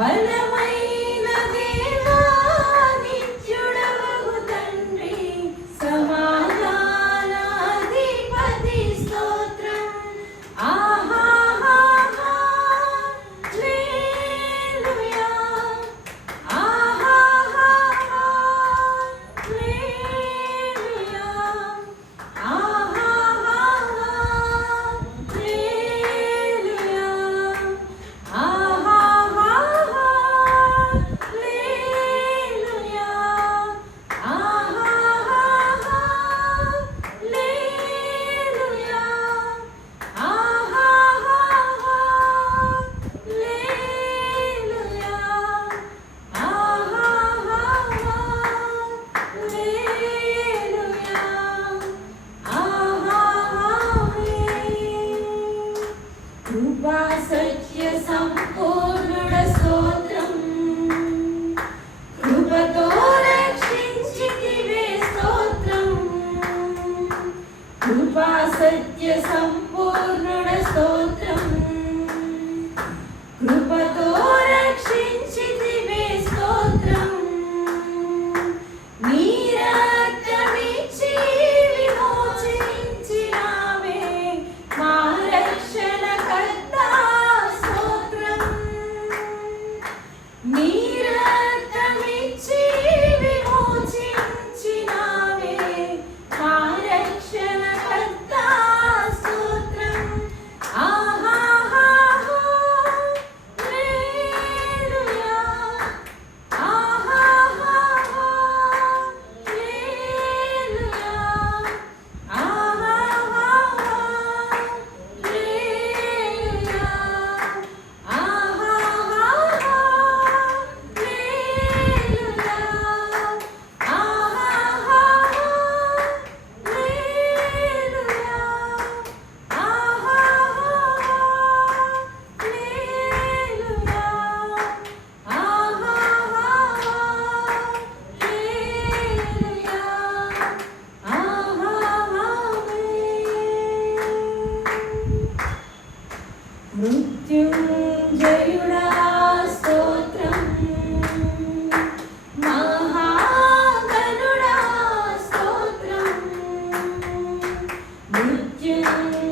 Weil er Yeah.